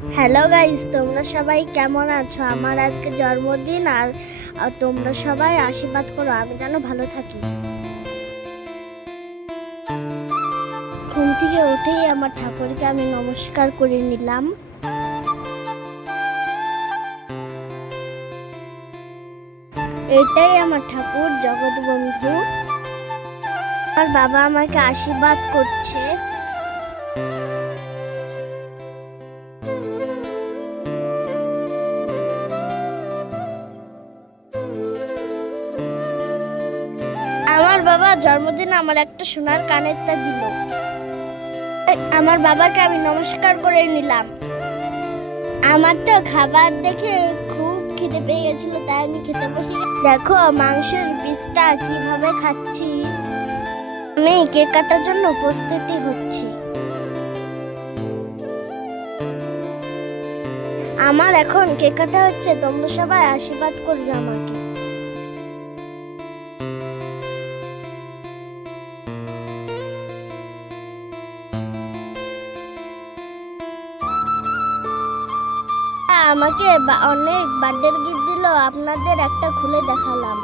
Hello guys, তোমরা সবাই কেমন আছো? আমার আজকে জন্মদিন, আর তোমরা সবাই আশীর্বাদ করো আমি যেন ভালো থাকি। ঘুম থেকে উঠেই আমার ঠাকুরকে আমি নমস্কার করে নিলাম। এটাই আমার ঠাকুর জগৎ বন্ধু। আমার বাবা আমাকে আশীর্বাদ করছে। আমার বাবা জন্মদিনে আমার একটা সোনার কানেরটা দিল। আমার বাবাকে আমি নমস্কার করে নিলাম। আমার তো খাবার দেখে খুব খিদে পেয়ে গেছিল, তাই আমি খেতে বসে দেখো মাংসের পিসটা কিভাবে খাচ্ছি। আমি কেক কাটার জন্য প্রস্তুতি হচ্ছি। আমার এখন কেক কাটা হচ্ছে, তোমরা সবাই আশীর্বাদ করবে আমাকে। আমাকে অনেক বার্থডে গিফট দিল, আপনাদের একটা খুলে দেখালাম।